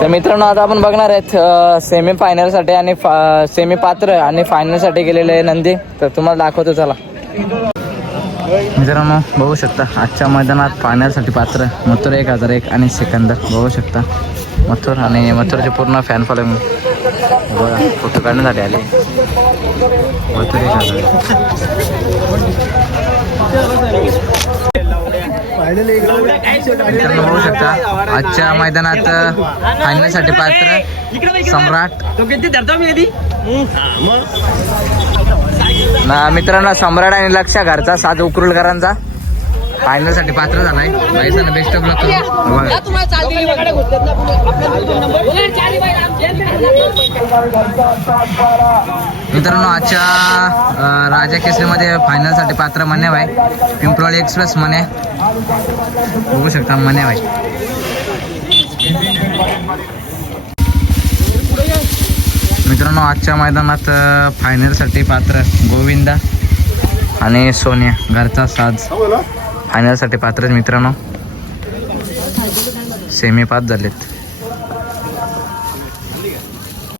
तर मित्रांनो आता आपण बघणार आहेत सेमी फायनलसाठी आणि सेमी पात्र आणि फायनलसाठी गेलेले नंदी. तर तुम्हाला दाखवतो चला. मित्रांनो बघू शकता आजच्या मैदानात फायनलसाठी पात्र मथुर 1001 आणि सिकंदर बघू शकता. मथुर आणि मथुरचे पूर्ण फॅन फॉलोइंग बघा फोटो काढण्यासाठी आले. मथुर 1001 मित्रांनो बघू शकता आजच्या मैदानात फायनलसाठी पात्र सम्राट मित्रांनो सम्राट आणि लक्ष्य घरचा 7 उकरुलकरांचा फायनलसाठी पात्र झालाय. बेस्ट ऑफ लक. मित्रांनो आजच्या राजा केसरीमध्ये फायनलसाठी पात्र मने भाई पिंपळवाडी एक्सप्रेस मने बघू शकता. मने भाई मित्रांनो आजच्या मैदानात फायनलसाठी पात्र गोविंदा आणि सोनिया घरचा साज फायनलसाठी पात्र मित्रांनो. सेमी 5 झालेत.